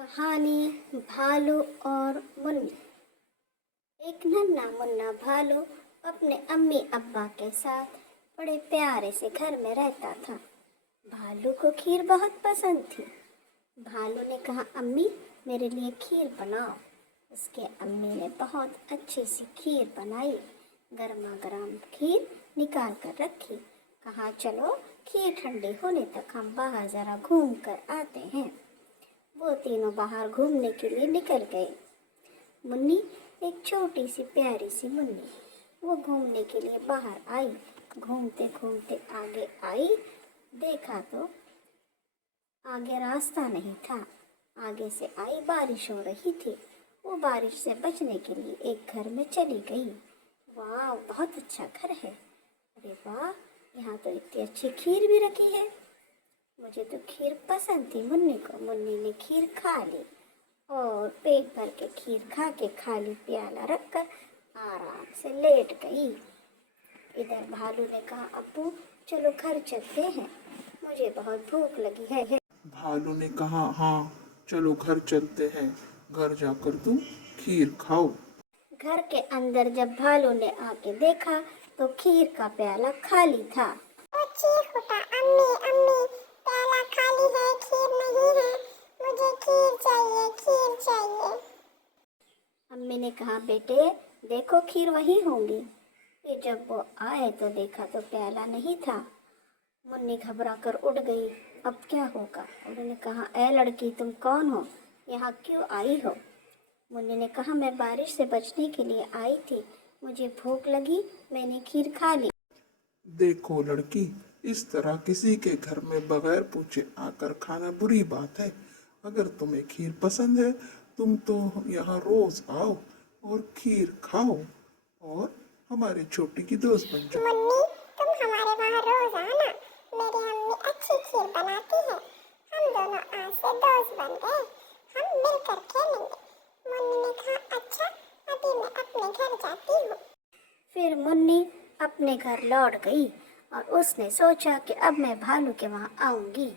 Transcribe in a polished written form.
कहानी भालू और मुन्नी। एक नन्हा मुन्ना भालू अपने अम्मी अब्बा के साथ बड़े प्यारे से घर में रहता था। भालू को खीर बहुत पसंद थी। भालू ने कहा, अम्मी मेरे लिए खीर बनाओ। उसके अम्मी ने बहुत अच्छी सी खीर बनाई। गर्मा गर्म खीर निकाल कर रखी। कहा, चलो खीर ठंडी होने तक हम बाहर ज़रा घूम कर आते हैं। वो तीनों बाहर घूमने के लिए निकल गए। मुन्नी एक छोटी सी प्यारी सी मुन्नी, वो घूमने के लिए बाहर आई। घूमते घूमते आगे आई, देखा तो आगे रास्ता नहीं था। आगे से आई, बारिश हो रही थी। वो बारिश से बचने के लिए एक घर में चली गई। वाह, बहुत अच्छा घर है। अरे वाह, यहाँ तो इतनी अच्छी खीर भी रखी है। मुझे तो खीर पसंद थी मुन्नी को। मुन्नी ने खीर खा ली और पेट भर के खीर खा के खाली प्याला रखकर आराम से लेट गई। इधर भालू ने कहा, अब्बू चलो घर चलते हैं, मुझे बहुत भूख लगी है। भालू ने कहा, हाँ चलो घर चलते हैं, घर जाकर तुम खीर खाओ। घर के अंदर जब भालू ने आके देखा तो खीर का प्याला खाली था। वो चीख उठा, अम्मी अम्मी प्याला खाली है, खीर नहीं है, मुझे खीर चाहिए, खीर चाहिए। अम्मी ने कहा, बेटे देखो खीर वहीं होंगी। फिर जब वो आए तो देखा तो प्याला नहीं था। मुन्नी घबरा कर उठ गई, अब क्या होगा। उन्होंने कहा, ए लड़की तुम कौन हो, यहाँ क्यों आई हो। मुन्नी ने कहा, मैं बारिश से बचने के लिए आई थी, मुझे भूख लगी, मैंने खीर खा ली। देखो लड़की, इस तरह किसी के घर में बगैर पूछे आकर खाना बुरी बात है। अगर तुम्हें खीर पसंद है, तुम तो यहाँ रोज आओ और खीर खाओ और हमारे छोटी की दोस्त बन जाओ। मुन्नी तुम हमारे वहाँ रोज आना, मेरी अम्मी अच्छी खीर बनाती है, हम दोनों आज से दोस्त बन गए, हम मिलकर खेलेंगे। मुन्नी ने कहा, अच्छा अभी मैं अपने घर जाती हूँ। फिर मुन्नी अपने घर लौट गई और उसने सोचा कि अब मैं भालू के वहाँ आऊंगी।